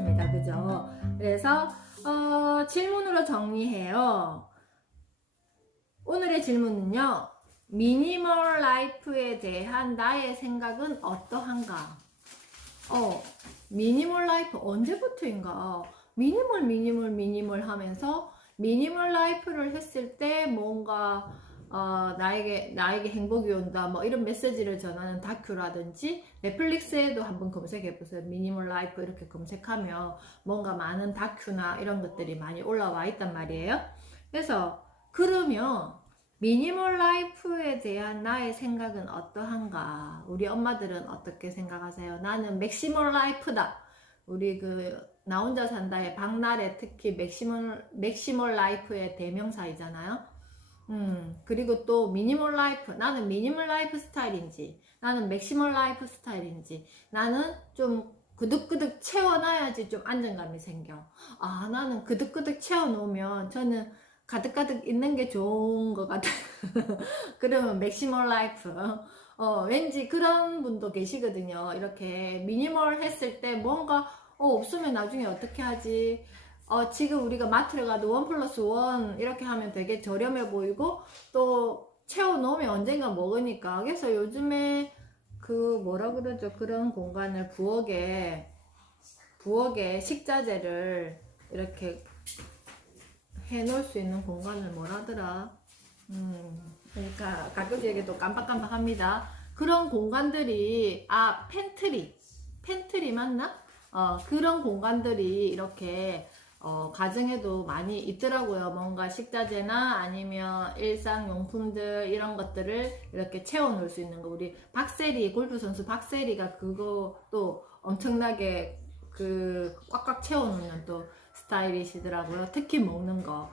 했습니다. 그죠? 그래서 질문으로 정리해요. 오늘의 질문은요. 미니멀 라이프에 대한 나의 생각은 어떠한가? 미니멀 라이프 언제부터인가? 미니멀 하면서 미니멀 라이프를 했을 때 뭔가 나에게 행복이 온다 뭐 이런 메시지를 전하는 다큐라든지 넷플릭스에도 한번 검색해 보세요. 미니멀 라이프 이렇게 검색하면 뭔가 많은 다큐나 이런 것들이 많이 올라와 있단 말이에요. 그래서 그러면 미니멀 라이프에 대한 나의 생각은 어떠한가? 우리 엄마들은 어떻게 생각하세요? 나는 맥시멀 라이프다. 우리 나 혼자 산다의 박나래 특히 맥시멀 라이프의 대명사이잖아요. 그리고 또 미니멀 라이프. 나는 미니멀 라이프 스타일인지, 나는 맥시멀 라이프 스타일인지, 나는 좀 그득그득 채워놔야지 좀 안정감이 생겨. 나는 그득그득 채워놓으면 저는 가득가득 있는 게 좋은 것 같아요. 그러면 맥시멀 라이프. 왠지 그런 분도 계시거든요. 이렇게 미니멀 했을 때 뭔가, 없으면 나중에 어떻게 하지? 지금 우리가 마트를 가도 1+1 이렇게 하면 되게 저렴해 보이고, 또 채워놓으면 언젠가 먹으니까. 그래서 요즘에 뭐라 그러죠? 그런 공간을 부엌에 식자재를 이렇게 해놓을 수 있는 공간을 뭐라더라? 그러니까 가끔씩 이게 또 깜빡깜빡합니다. 그런 공간들이 팬트리 맞나? 그런 공간들이 이렇게 가정에도 많이 있더라고요. 뭔가 식자재나 아니면 일상용품들 이런 것들을 이렇게 채워놓을 수 있는 거. 우리 골프 선수 박세리가 그거 또 엄청나게 꽉꽉 채워놓는 또 스타일이시더라고요. 특히 먹는 거.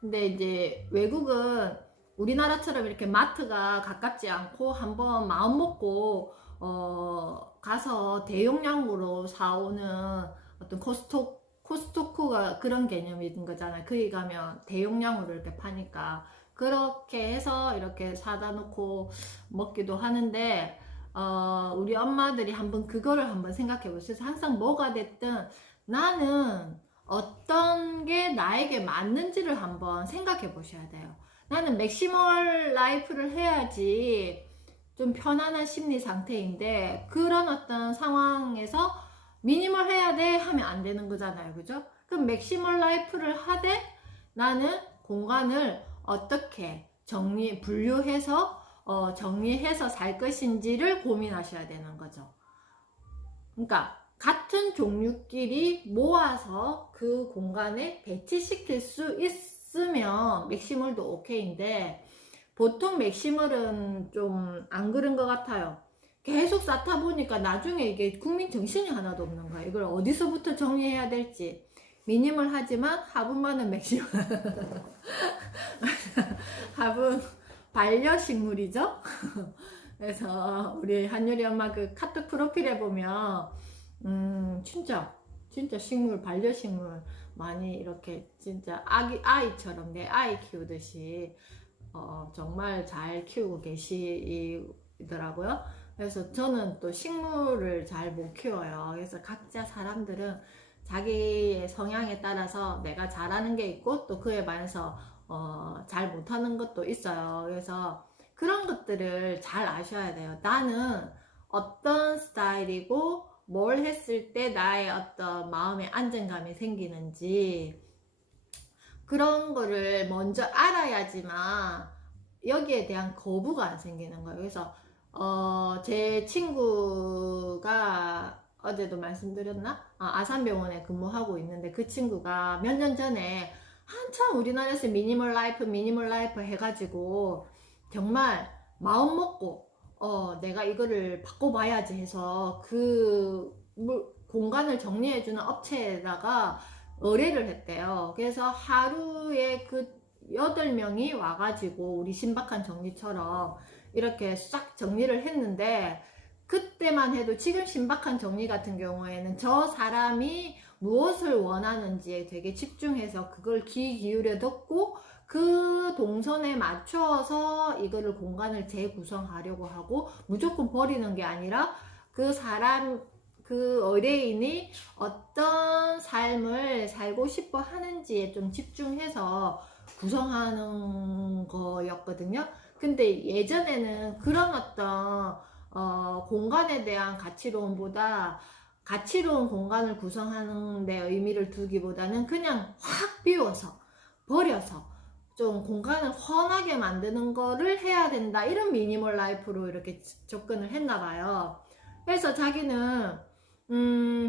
근데 이제 외국은 우리나라처럼 이렇게 마트가 가깝지 않고 한번 마음 먹고 가서 대용량으로 사오는 어떤 코스토코가 그런 개념인 거잖아요. 거기 가면 대용량으로 이렇게 파니까 그렇게 해서 이렇게 사다 놓고 먹기도 하는데 우리 엄마들이 그거를 한번 생각해 보세요. 항상 뭐가 됐든 나는 어떤 게 나에게 맞는지를 한번 생각해 보셔야 돼요. 나는 맥시멀 라이프를 해야지 좀 편안한 심리 상태인데 그런 어떤 상황에서 미니멀 해야 돼 하면 안 되는 거잖아요. 그죠? 그럼 맥시멀 라이프를 하되 나는 공간을 어떻게 분류해서 정리해서 살 것인지를 고민하셔야 되는 거죠. 그러니까 같은 종류끼리 모아서 그 공간에 배치시킬 수 있으면 맥시멀도 오케이인데 보통 맥시멀은 좀 안 그런 것 같아요. 계속 쌓다 보니까 나중에 이게 국민 정신이 하나도 없는 거야. 이걸 어디서부터 정리해야 될지. 미니멀 하지만 화분만은 맥시멀. 화분 반려식물이죠. 그래서 우리 한유리 엄마 카톡 프로필에 보면 진짜 반려식물 많이 이렇게 진짜 아이처럼 내 아이 키우듯이 정말 잘 키우고 계시더라고요. 그래서 저는 또 식물을 잘 못 키워요. 그래서 각자 사람들은 자기의 성향에 따라서 내가 잘하는 게 있고 또 그에 반해서 잘 못하는 것도 있어요. 그래서 그런 것들을 잘 아셔야 돼요. 나는 어떤 스타일이고 뭘 했을 때 나의 어떤 마음의 안정감이 생기는지 그런 거를 먼저 알아야지만 여기에 대한 거부가 안 생기는 거예요. 그래서 제 친구가 어제도 말씀드렸나? 아산병원에 근무하고 있는데 그 친구가 몇 년 전에 한참 우리나라에서 미니멀 라이프 해가지고 정말 마음 먹고 내가 이거를 바꿔봐야지 해서 공간을 정리해주는 업체에다가 의뢰를 했대요. 그래서 하루에 8명이 와가지고 우리 신박한 정리처럼 이렇게 싹 정리를 했는데 그때만 해도 지금 신박한 정리 같은 경우에는 저 사람이 무엇을 원하는지에 되게 집중해서 그걸 귀 기울여 듣고 그 동선에 맞춰서 이거를 공간을 재구성하려고 하고 무조건 버리는 게 아니라 그 사람 그 의뢰인이 어떤 삶을 살고 싶어 하는지에 좀 집중해서 구성하는 거였거든요. 근데 예전에는 그런 어떤 공간에 대한 가치론보다 가치로운 공간을 구성하는 데 의미를 두기보다는 그냥 확 비워서 버려서 좀 공간을 훤하게 만드는 거를 해야 된다, 이런 미니멀 라이프로 이렇게 접근을 했나 봐요. 그래서 자기는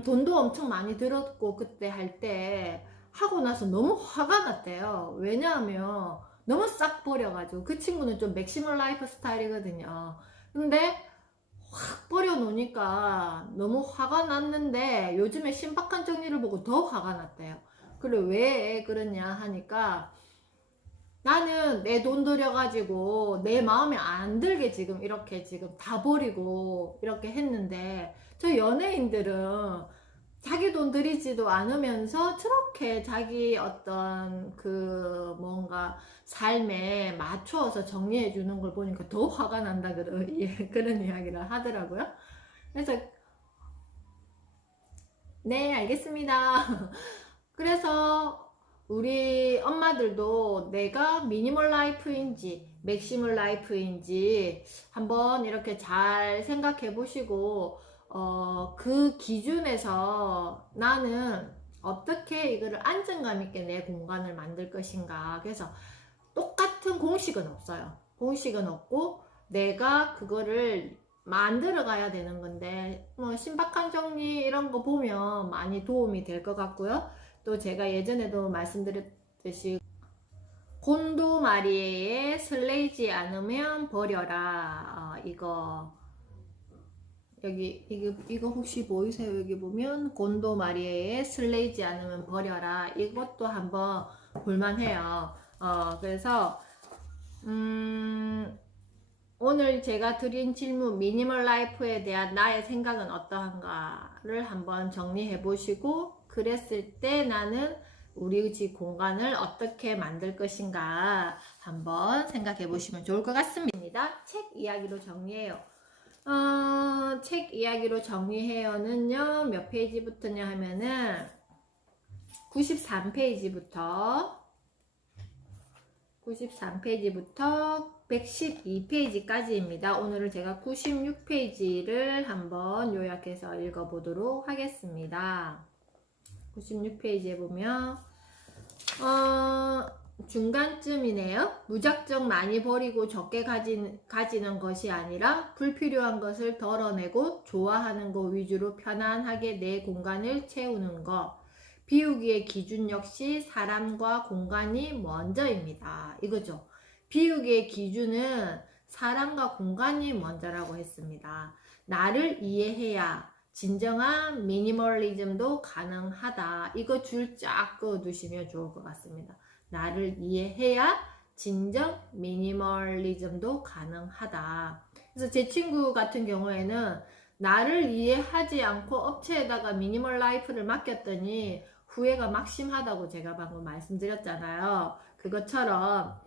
돈도 엄청 많이 들었고 그때 할 때 하고 나서 너무 화가 났대요. 왜냐하면 너무 싹 버려가지고, 그 친구는 좀 맥시멀 라이프 스타일이거든요. 근데 확 버려놓으니까 너무 화가 났는데 요즘에 신박한 정리를 보고 더 화가 났대요. 그래, 왜 그러냐 하니까, 나는 내 돈 들여가지고 내 마음에 안 들게 지금 이렇게 지금 다 버리고 이렇게 했는데, 저 연예인들은 자기 돈 들이지도 않으면서 저렇게 자기 어떤 그 뭔가 삶에 맞추어서 정리해 주는 걸 보니까 더 화가 난다, 그런 이야기를 하더라고요. 그래서 네, 알겠습니다. 그래서 우리 엄마들도 내가 미니멀 라이프인지 맥시멀 라이프인지 한번 이렇게 잘 생각해 보시고, 그 기준에서 나는 어떻게 이거를 안정감 있게 내 공간을 만들 것인가. 그래서 똑같은 공식은 없어요. 공식은 없고 내가 그거를 만들어 가야 되는 건데, 뭐 신박한 정리 이런 거 보면 많이 도움이 될 것 같고요. 또 제가 예전에도 말씀드렸듯이 곤도 마리에에 설레지 않으면 버려라. 이거 여기 이거 혹시 보이세요? 여기 보면 곤도 마리에에 설레지 않으면 버려라. 이것도 한번 볼만해요. 그래서 오늘 제가 드린 질문, 미니멀 라이프에 대한 나의 생각은 어떠한가를 한번 정리해 보시고, 그랬을 때 나는 우리 집 공간을 어떻게 만들 것인가 한번 생각해 보시면 좋을 것 같습니다. 책 이야기로 정리해요. 책 이야기로 정리해요는요, 몇 페이지부터냐 하면은 93페이지부터 112페이지까지입니다. 오늘은 제가 96페이지를 한번 요약해서 읽어보도록 하겠습니다. 96페이지에 보면 중간쯤이네요. 무작정 많이 버리고 적게 가지는 것이 아니라 불필요한 것을 덜어내고 좋아하는 것 위주로 편안하게 내 공간을 채우는 것. 비우기의 기준 역시 사람과 공간이 먼저입니다. 이거죠. 비우기의 기준은 사람과 공간이 먼저라고 했습니다. 나를 이해해야 진정한 미니멀리즘도 가능하다. 이거 줄 쫙 그어두시면 좋을 것 같습니다. 나를 이해해야 진정 미니멀리즘도 가능하다. 그래서 제 친구 같은 경우에는 나를 이해하지 않고 업체에다가 미니멀 라이프를 맡겼더니 후회가 막심하다고 제가 방금 말씀드렸잖아요. 그것처럼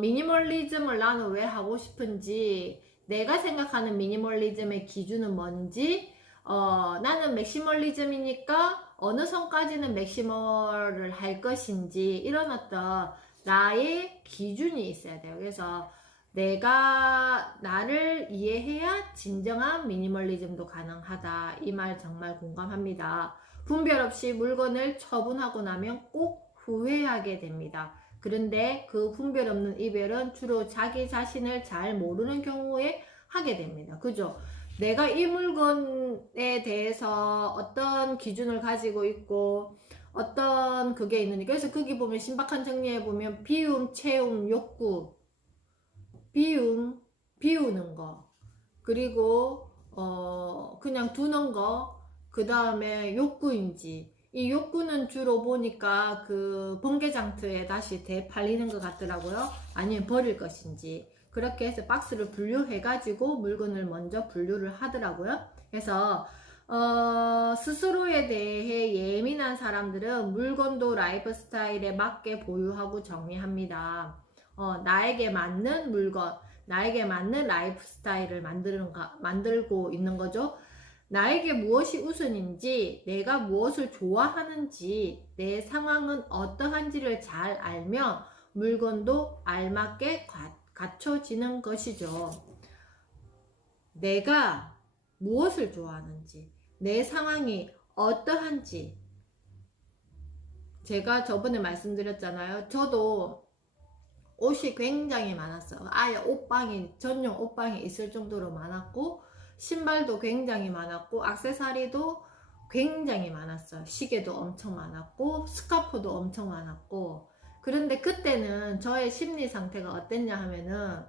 미니멀리즘을 나는 왜 하고 싶은지, 내가 생각하는 미니멀리즘의 기준은 뭔지, 나는 맥시멀리즘이니까 어느 선까지는 맥시멀을 할 것인지, 이런 어떤 나의 기준이 있어야 돼요. 그래서 내가 나를 이해해야 진정한 미니멀리즘도 가능하다. 이 말 정말 공감합니다. 분별 없이 물건을 처분하고 나면 꼭 후회하게 됩니다. 그런데 그 분별 없는 이별은 주로 자기 자신을 잘 모르는 경우에 하게 됩니다. 그죠? 내가 이 물건에 대해서 어떤 기준을 가지고 있고 어떤 그게 있는지. 그래서 거기 보면 신박한 정리해 보면 비움, 채움, 욕구, 비우는 거, 그리고 그냥 두는 거, 그 다음에 욕구인지. 이 욕구는 주로 보니까 그 번개장터에 다시 되팔리는 것 같더라고요. 아니면 버릴 것인지. 그렇게 해서 박스를 분류해 가지고 물건을 먼저 분류를 하더라고요. 그래서 스스로에 대해 예민한 사람들은 물건도 라이프 스타일에 맞게 보유하고 정리합니다. 나에게 맞는 물건, 나에게 맞는 라이프 스타일을 만들고 있는 거죠. 나에게 무엇이 우선인지, 내가 무엇을 좋아하는지, 내 상황은 어떠한지를 잘 알면 물건도 알맞게 갖춰지는 것이죠. 내가 무엇을 좋아하는지, 내 상황이 어떠한지. 제가 저번에 말씀드렸잖아요. 저도 옷이 굉장히 많았어요. 아예 옷방이, 전용 옷방이 있을 정도로 많았고, 신발도 굉장히 많았고, 액세서리도 굉장히 많았어요. 시계도 엄청 많았고, 스카프도 엄청 많았고. 그런데 그때는 저의 심리 상태가 어땠냐 하면은,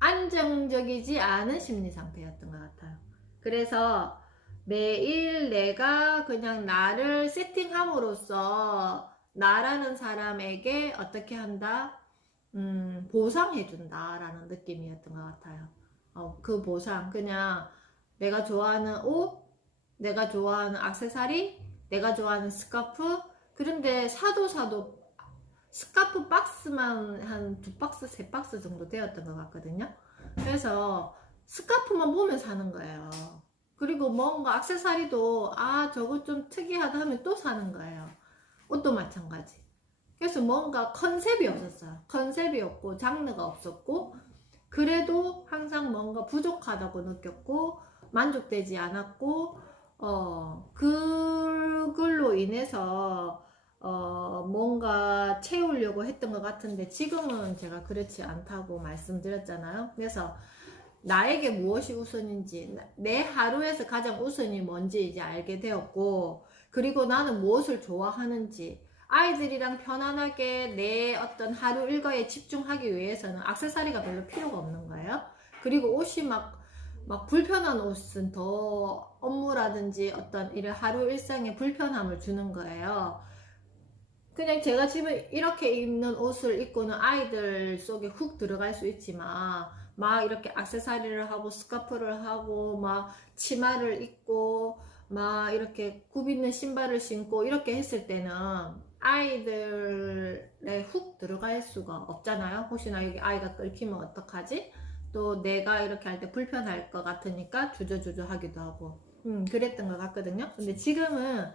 안정적이지 않은 심리 상태였던 것 같아요. 그래서 매일 내가 그냥 나를 세팅함으로써 나라는 사람에게 어떻게 한다? 보상해준다 라는 느낌이었던 것 같아요. 그 보상, 그냥 내가 좋아하는 옷, 내가 좋아하는 액세서리, 내가 좋아하는 스카프. 그런데 사도 스카프 박스만 한 2박스, 3박스 정도 되었던 것 같거든요. 그래서 스카프만 보면 사는 거예요. 그리고 뭔가 액세서리도 저거 좀 특이하다 하면 또 사는 거예요. 옷도 마찬가지. 그래서 뭔가 컨셉이 없었어요. 컨셉이 없고 장르가 없었고, 그래도 항상 뭔가 부족하다고 느꼈고 만족되지 않았고, 그걸로 인해서 뭔가 채우려고 했던 것 같은데, 지금은 제가 그렇지 않다고 말씀드렸잖아요. 그래서 나에게 무엇이 우선인지, 내 하루에서 가장 우선이 뭔지 이제 알게 되었고, 그리고 나는 무엇을 좋아하는지, 아이들이랑 편안하게 내 어떤 하루 일과에 집중하기 위해서는 액세서리가 별로 필요가 없는 거예요. 그리고 옷이 막 불편한 옷은 더 업무라든지 어떤 이런 하루 일상에 불편함을 주는 거예요. 그냥 제가 집에 이렇게 입는 옷을 입고는 아이들 속에 훅 들어갈 수 있지만, 막 이렇게 액세서리를 하고 스카프를 하고 막 치마를 입고 막 이렇게 굽 있는 신발을 신고 이렇게 했을 때는 아이들에 훅 들어갈 수가 없잖아요. 혹시나 여기 아이가 끓이면 어떡하지? 또 내가 이렇게 할 때 불편할 것 같으니까 주저주저 하기도 하고 그랬던 것 같거든요. 근데 지금은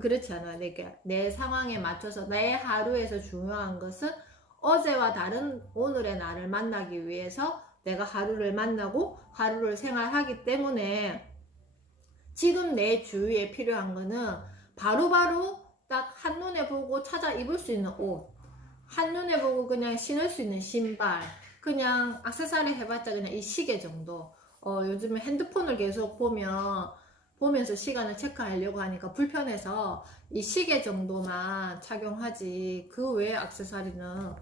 그렇지 않아요. 내 상황에 맞춰서 내 하루에서 중요한 것은 어제와 다른 오늘의 나를 만나기 위해서 내가 하루를 만나고 하루를 생활하기 때문에, 지금 내 주위에 필요한 거는 바로바로 딱 한눈에 보고 찾아 입을 수 있는 옷, 한눈에 보고 그냥 신을 수 있는 신발, 그냥 액세서리 해봤자 그냥 이 시계 정도. 요즘에 핸드폰을 계속 보면서 시간을 체크하려고 하니까 불편해서 이 시계 정도만 착용하지, 그 외의 액세서리는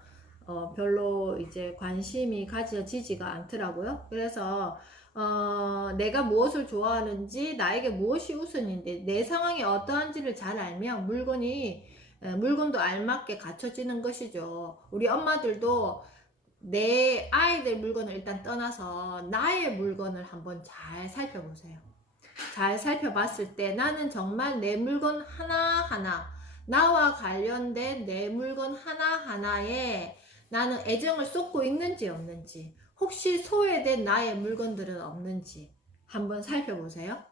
별로 이제 관심이 가져지지가 않더라고요. 그래서 내가 무엇을 좋아하는지, 나에게 무엇이 우선인데, 내 상황이 어떠한지를 잘 알면 물건도 알맞게 갖춰지는 것이죠. 우리 엄마들도 내 아이들 물건을 일단 떠나서 나의 물건을 한번 잘 살펴보세요. 잘 살펴봤을 때 나는 정말 내 물건 하나하나, 나와 관련된 내 물건 하나하나에 나는 애정을 쏟고 있는지 없는지, 혹시 소외된 나의 물건들은 없는지 한번 살펴보세요.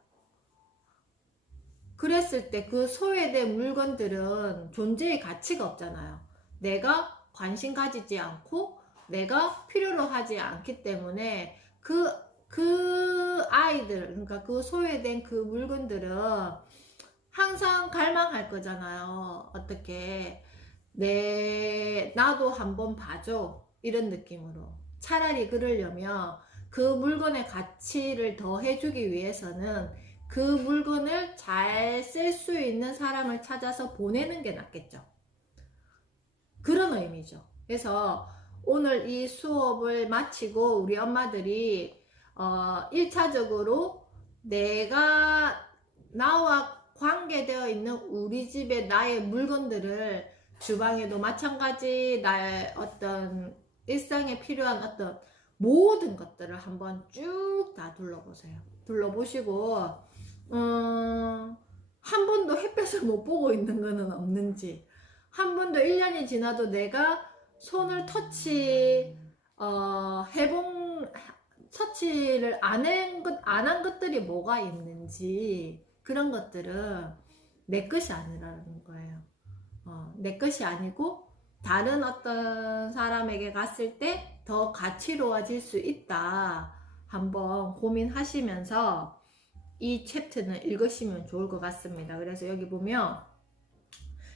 그랬을 때 그 소외된 물건들은 존재의 가치가 없잖아요. 내가 관심 가지지 않고 내가 필요로 하지 않기 때문에 그 아이들, 그러니까 그 소외된 그 물건들은 항상 갈망할 거잖아요. 어떻게 나도 한번 봐줘, 이런 느낌으로. 차라리 그러려면 그 물건의 가치를 더 해주기 위해서는 그 물건을 잘 쓸 수 있는 사람을 찾아서 보내는 게 낫겠죠. 그런 의미죠. 그래서 오늘 이 수업을 마치고 우리 엄마들이 1차적으로 나와 관계되어 있는 우리 집에 나의 물건들을, 주방에도 마찬가지, 나의 어떤 일상에 필요한 어떤 모든 것들을 한번 쭉 다 둘러보세요. 둘러보시고 한 번도 햇볕을 못 보고 있는 거는 없는지, 한 번도 1년이 지나도 내가 손을 터치 해본 터치를 안 한 것들이 뭐가 있는지 그런 것들은 내 것이 아니라는 거예요. 내 것이 아니고 다른 어떤 사람에게 갔을 때 더 가치로워질 수 있다. 한번 고민하시면서 이 챕터는 읽으시면 좋을 것 같습니다. 그래서 여기 보면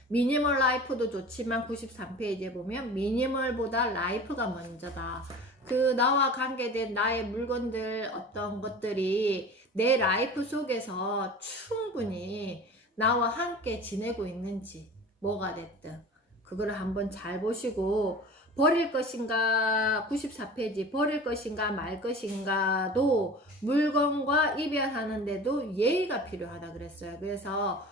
미니멀 라이프도 좋지만 93페이지에 보면 미니멀보다 라이프가 먼저다. 그 나와 관계된 나의 물건들 어떤 것들이 내 라이프 속에서 충분히 나와 함께 지내고 있는지 뭐가 됐든 그거를 한번 잘 보시고 버릴 것인가 94페이지 버릴 것인가 말 것인가도 물건과 이별하는데도 예의가 필요하다 그랬어요. 그래서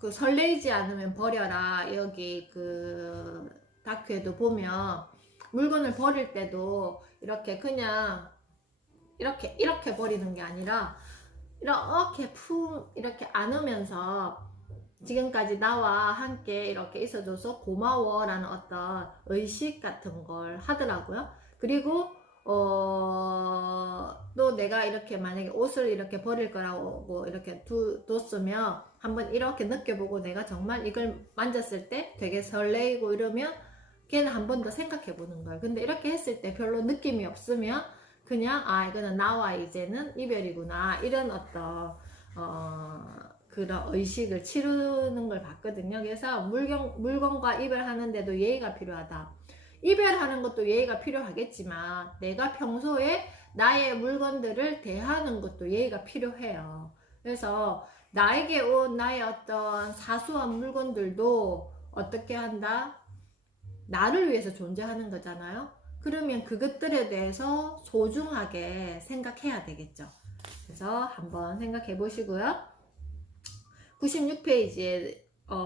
그 설레이지 않으면 버려라 여기 그 다큐에도 보면 물건을 버릴 때도 이렇게 그냥 이렇게 버리는 게 아니라 이렇게 이렇게 안으면서 지금까지 나와 함께 이렇게 있어줘서 고마워라는 어떤 의식 같은 걸 하더라고요. 그리고 또 내가 이렇게 만약에 옷을 이렇게 버릴 거라고 이렇게 뒀으면 한번 이렇게 느껴보고 내가 정말 이걸 만졌을 때 되게 설레이고 이러면 걔는 한 번 더 생각해 보는 거예요. 근데 이렇게 했을 때 별로 느낌이 없으면 그냥 이거는 나와 이제는 이별이구나 이런 어떤 그런 의식을 치르는 걸 봤거든요. 그래서 물건과 이별하는데도 예의가 필요하다. 이별하는 것도 예의가 필요하겠지만 내가 평소에 나의 물건들을 대하는 것도 예의가 필요해요. 그래서 나에게 온 나의 어떤 사소한 물건들도 어떻게 한다? 나를 위해서 존재하는 거잖아요. 그러면 그것들에 대해서 소중하게 생각해야 되겠죠. 그래서 한번 생각해 보시고요. 96페이지에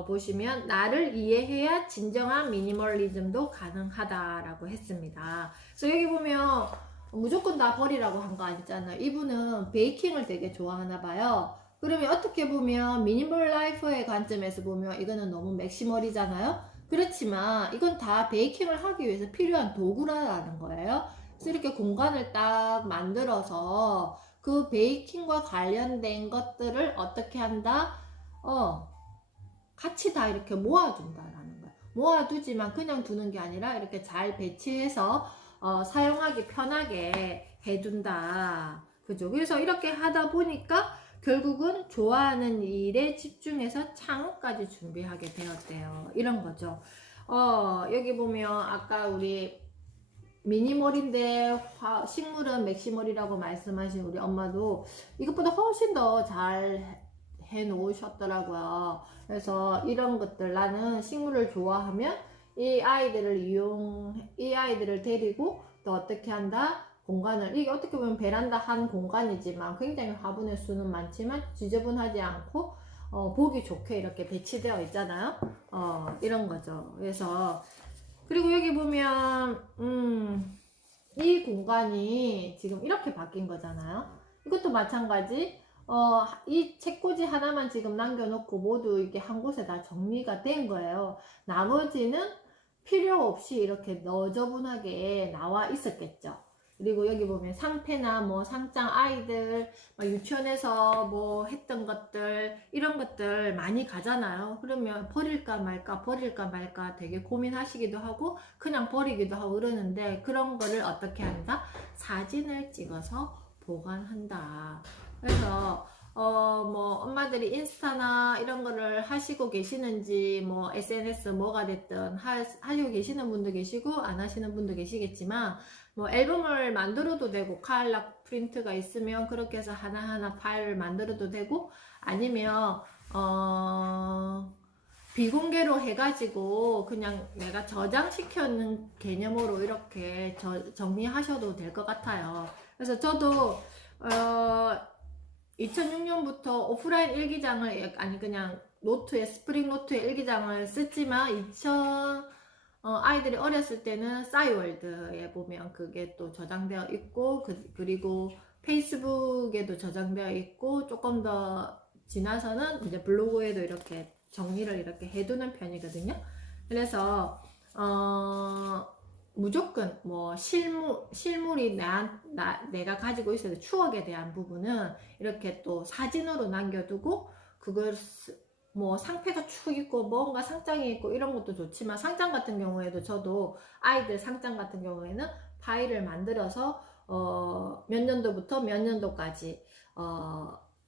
보시면 나를 이해해야 진정한 미니멀리즘도 가능하다라고 했습니다. 그래서 여기 보면 무조건 다 버리라고 한 거 아니잖아요. 이분은 베이킹을 되게 좋아하나 봐요. 그러면 어떻게 보면 미니멀 라이프의 관점에서 보면 이거는 너무 맥시멀이잖아요. 그렇지만 이건 다 베이킹을 하기 위해서 필요한 도구라는 거예요. 그래서 이렇게 공간을 딱 만들어서 그 베이킹과 관련된 것들을 어떻게 한다? 같이 다 이렇게 모아둔다라는 거야. 모아두지만 그냥 두는 게 아니라 이렇게 잘 배치해서 사용하기 편하게 해둔다. 그죠? 그래서 이렇게 하다 보니까 결국은 좋아하는 일에 집중해서 창업까지 준비하게 되었대요. 이런 거죠. 여기 보면 아까 우리 미니멀인데 식물은 맥시멀이라고 말씀하신 우리 엄마도 이것보다 훨씬 더 잘 해 놓으셨더라고요. 그래서 이런 것들 나는 식물을 좋아하면 이 아이들을 데리고 또 어떻게 한다? 공간을 이게 어떻게 보면 베란다 한 공간이지만 굉장히 화분의 수는 많지만 지저분하지 않고 보기 좋게 이렇게 배치되어 있잖아요. 이런 거죠. 그래서 그리고 여기 보면 이 공간이 지금 이렇게 바뀐 거잖아요. 이것도 마찬가지. 이 책꽂이 하나만 지금 남겨놓고 모두 이게 한 곳에 다 정리가 된 거예요. 나머지는 필요 없이 이렇게 너저분하게 나와 있었겠죠. 그리고 여기 보면 상태나 뭐 상장 아이들 유치원에서 뭐 했던 것들 이런 것들 많이 가잖아요. 그러면 버릴까 말까 되게 고민하시기도 하고 그냥 버리기도 하고 그러는데 그런 거를 어떻게 한다? 사진을 찍어서 보관한다. 그래서 뭐 엄마들이 인스타나 이런 거를 하시고 계시는지 뭐 SNS 뭐가 됐든 하시고 계시는 분도 계시고 안 하시는 분도 계시겠지만 뭐 앨범을 만들어도 되고 카일락 프린트가 있으면 그렇게 해서 하나하나 파일을 만들어도 되고 아니면 비공개로 해가지고 그냥 내가 저장시켜놓는 개념으로 이렇게 정리하셔도 될 것 같아요. 그래서 저도 2006년부터 오프라인 일기장을 그냥 노트에 스프링 노트에 일기장을 썼지만 아이들이 어렸을 때는 싸이월드에 보면 그게 또 저장되어 있고 그리고 페이스북에도 저장되어 있고 조금 더 지나서는 이제 블로그에도 이렇게 정리를 이렇게 해두는 편이거든요. 그래서 무조건 뭐 실물이 내가 가지고 있어야 추억에 대한 부분은 이렇게 또 사진으로 남겨두고, 그걸 뭐 상패가 쭉 있고 뭔가 상장이 있고 이런 것도 좋지만, 상장 같은 경우에도 저도 아이들 상장 같은 경우에는 파일을 만들어서 몇 년도부터 몇 년도까지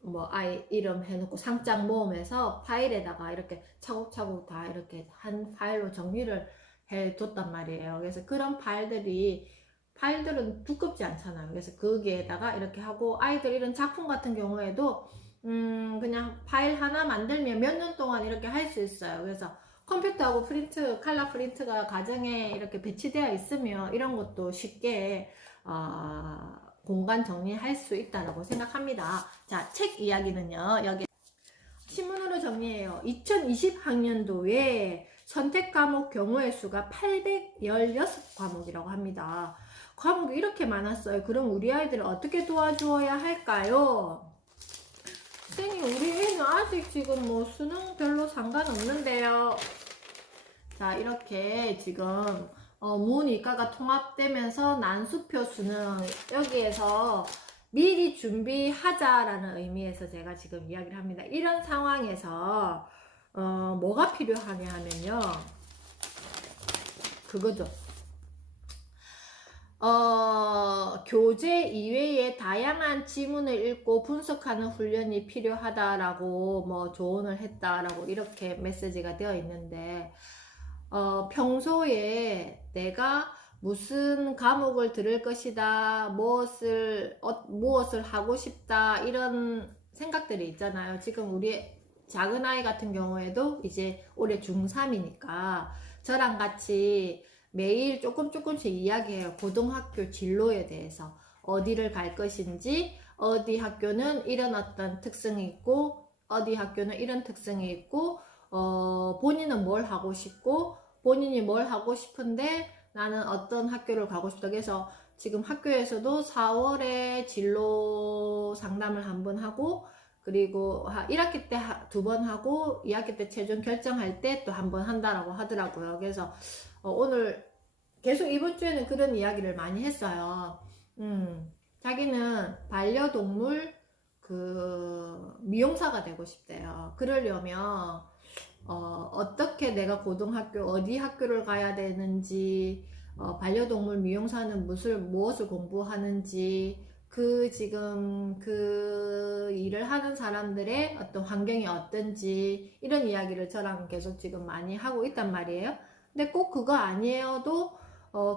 뭐 아이 이름 해놓고 상장 모음해서 파일에다가 이렇게 차곡차곡 다 이렇게 한 파일로 정리를 해뒀단 말이에요. 그래서 그런 파일들은 두껍지 않잖아요. 그래서 거기에다가 이렇게 하고, 아이들 이런 작품 같은 경우에도 그냥 파일 하나 만들면 몇 년 동안 이렇게 할 수 있어요. 그래서 컴퓨터하고 칼라 프린트가 가정에 이렇게 배치되어 있으면 이런 것도 쉽게 공간 정리할 수 있다고 생각합니다. 자, 책 이야기는요, 여기 신문으로 정리해요. 2020학년도에 선택 과목 경우의 수가 816과목이라고 합니다. 과목이 이렇게 많았어요. 그럼 우리 아이들을 어떻게 도와주어야 할까요? 선생님, 우리 애는 아직 지금 뭐 수능 별로 상관없는데요. 자, 이렇게 지금 문이과가 통합되면서 난수표 수능, 여기에서 미리 준비하자라는 의미에서 제가 지금 이야기를 합니다. 이런 상황에서 뭐가 필요하냐 하면요, 그거죠. 교재 이외에 다양한 지문을 읽고 분석하는 훈련이 필요하다라고 뭐 조언을 했다라고 이렇게 메시지가 되어 있는데, 평소에 내가 무슨 과목을 들을 것이다, 무엇을 하고 싶다, 이런 생각들이 있잖아요. 지금 우리 작은 아이 같은 경우에도 이제 올해 중3이니까 저랑 같이 매일 조금씩 이야기해요. 고등학교 진로에 대해서 어디를 갈 것인지, 어디 학교는 이런 어떤 특성이 있고 어디 학교는 이런 특성이 있고, 본인은 뭘 하고 싶고, 본인이 뭘 하고 싶은데 나는 어떤 학교를 가고 싶다. 그래서 지금 학교에서도 4월에 진로 상담을 한번 하고, 그리고 1학기 때 2번 하고 2학기 때 최종 결정할 때 또 한 번 한다라고 하더라고요. 그래서 오늘 계속 이번 주에는 그런 이야기를 많이 했어요. 자기는 반려동물 미용사가 되고 싶대요. 그러려면 어떻게 내가 고등학교 어디 학교를 가야 되는지, 반려동물 미용사는 무엇을 공부하는지, 지금 그 일을 하는 사람들의 어떤 환경이 어떤지, 이런 이야기를 저랑 계속 지금 많이 하고 있단 말이에요. 근데 꼭 그거 아니어도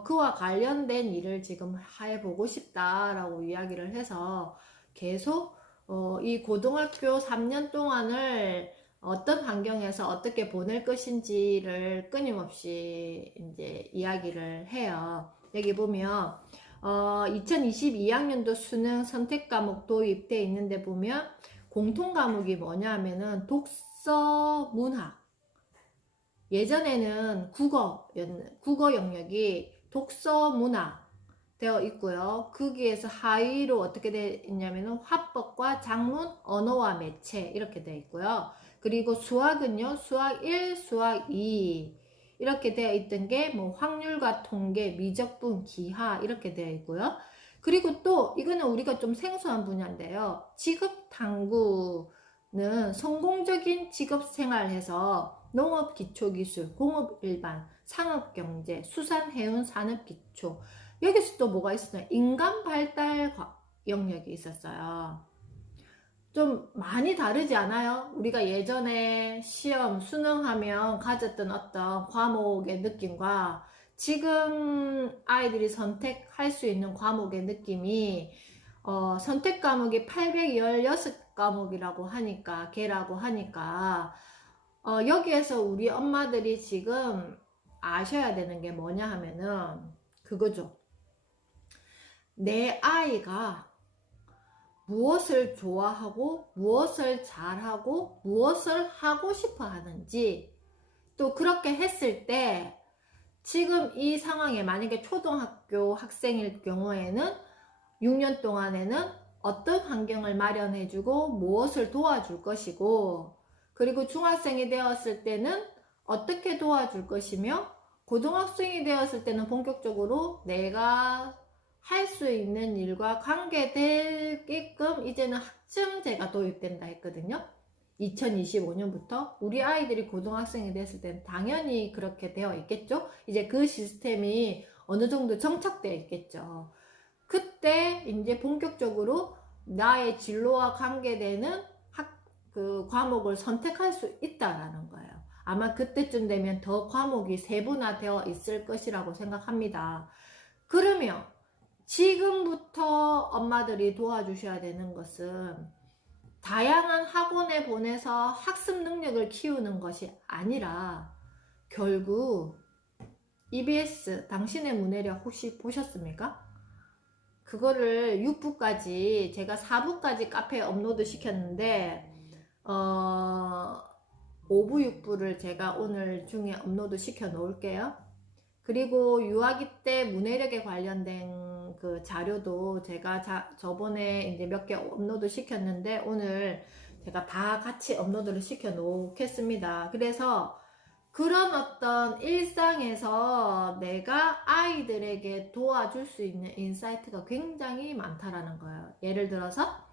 그와 관련된 일을 지금 해보고 싶다라고 이야기를 해서 계속 이 고등학교 3년 동안을 어떤 환경에서 어떻게 보낼 것인지를 끊임없이 이제 이야기를 해요. 여기 보면 2022학년도 수능 선택 과목 도입돼 있는데 보면 공통 과목이 뭐냐 하면은 독서 문학. 예전에는 국어 영역이 독서 문학 되어 있고요. 거기에서 하위로 어떻게 되어 있냐면은 화법과 작문, 언어와 매체 이렇게 되어 있고요. 그리고 수학은요, 수학 1, 수학 2 이렇게 되어 있던 게 뭐 확률과 통계, 미적분, 기하 이렇게 되어 있고요. 그리고 또 이거는 우리가 좀 생소한 분야인데요. 직업탐구는 성공적인 직업생활에서 농업 기초기술, 공업 일반, 상업경제, 수산해운 산업기초, 여기서 또 뭐가 있었나요? 인간 발달 영역이 있었어요. 좀 많이 다르지 않아요? 우리가 예전에 시험, 수능하면 가졌던 어떤 과목의 느낌과 지금 아이들이 선택할 수 있는 과목의 느낌이, 선택 과목이 816과목이라고 하니까, 개라고 하니까, 여기에서 우리 엄마들이 지금 아셔야 되는 게 뭐냐 하면은 그거죠. 내 아이가 무엇을 좋아하고 무엇을 잘하고 무엇을 하고 싶어 하는지, 또 그렇게 했을 때 지금 이 상황에 만약에 초등학교 학생일 경우에는 6년 동안에는 어떤 환경을 마련해주고 무엇을 도와줄 것이고, 그리고 중학생이 되었을 때는 어떻게 도와줄 것이며 고등학생이 되었을 때는 본격적으로 내가 할 수 있는 일과 관계되게끔 이제는 학점제가 도입된다 했거든요. 2025년부터 우리 아이들이 고등학생이 됐을 때는 당연히 그렇게 되어 있겠죠. 이제 그 시스템이 어느 정도 정착되어 있겠죠. 그때 이제 본격적으로 나의 진로와 관계되는 그 과목을 선택할 수 있다라는 거예요. 아마 그때쯤 되면 더 과목이 세분화되어 있을 것이라고 생각합니다. 그러면 지금부터 엄마들이 도와주셔야 되는 것은 다양한 학원에 보내서 학습 능력을 키우는 것이 아니라 결국 EBS 당신의 문해력 혹시 보셨습니까? 그거를 6부까지 제가 4부까지 카페에 업로드 시켰는데 5부 6부를 제가 오늘 중에 업로드 시켜 놓을게요. 그리고 유아기 때 문해력에 관련된 그 자료도 제가 저번에 이제 몇 개 업로드 시켰는데 오늘 제가 다 같이 업로드를 시켜 놓겠습니다. 그래서 그런 어떤 일상에서 내가 아이들에게 도와줄 수 있는 인사이트가 굉장히 많다라는 거예요. 예를 들어서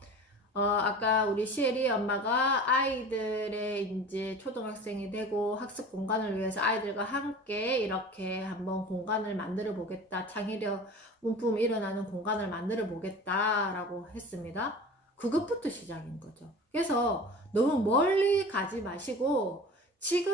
아까 우리 시엘이 엄마가 아이들의 이제 초등학생이 되고 학습 공간을 위해서 아이들과 함께 이렇게 한번 공간을 만들어 보겠다. 창의력, 문품 일어나는 공간을 만들어 보겠다 라고 했습니다. 그것부터 시작인 거죠. 그래서 너무 멀리 가지 마시고 지금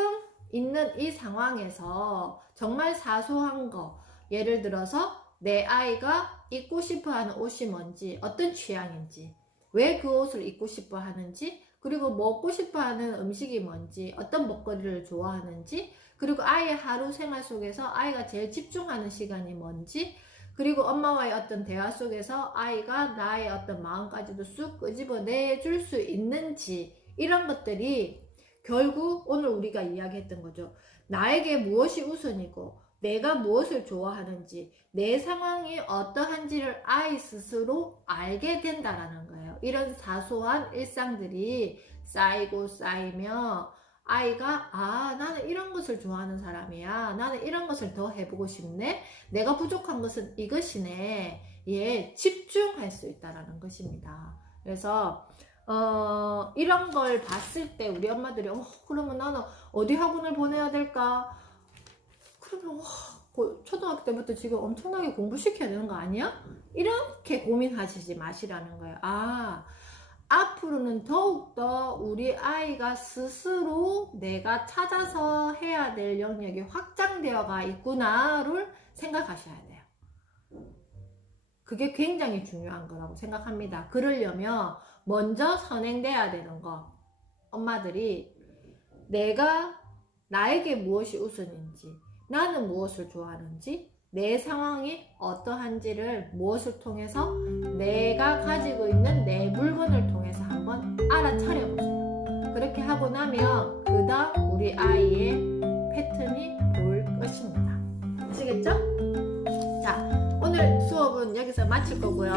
있는 이 상황에서 정말 사소한 거, 예를 들어서 내 아이가 입고 싶어 하는 옷이 뭔지, 어떤 취향인지, 왜 그 옷을 입고 싶어 하는지, 그리고 먹고 싶어 하는 음식이 뭔지, 어떤 먹거리를 좋아하는지, 그리고 아이의 하루 생활 속에서 아이가 제일 집중하는 시간이 뭔지, 그리고 엄마와의 어떤 대화 속에서 아이가 나의 어떤 마음까지도 쑥 끄집어내 줄 수 있는지, 이런 것들이 결국 오늘 우리가 이야기했던 거죠. 나에게 무엇이 우선이고 내가 무엇을 좋아하는지 내 상황이 어떠한지를 아이 스스로 알게 된다라는 거예요. 이런 사소한 일상들이 쌓이고 쌓이며 아이가 나는 이런 것을 좋아하는 사람이야. 나는 이런 것을 더 해보고 싶네. 내가 부족한 것은 이것이네. 예, 집중할 수 있다라는 것입니다. 그래서 이런 걸 봤을 때 우리 엄마들이 그러면 나는 어디 학원을 보내야 될까? 그러면 초등학교 때부터 지금 엄청나게 공부시켜야 되는 거 아니야? 이렇게 고민하시지 마시라는 거예요. 앞으로는 더욱더 우리 아이가 스스로 내가 찾아서 해야 될 영역이 확장되어가 있구나를 생각하셔야 돼요. 그게 굉장히 중요한 거라고 생각합니다. 그러려면 먼저 선행돼야 되는 거, 엄마들이 내가 나에게 무엇이 우선인지, 나는 무엇을 좋아하는지, 내 상황이 어떠한지를 무엇을 통해서 내가 가지고 있는 내 물건을 통해서 한번 알아차려 보세요. 그렇게 하고 나면 그 다음 우리 아이의 패턴이 보일 것입니다. 아시겠죠? 자, 오늘 수업은 여기서 마칠 거고요.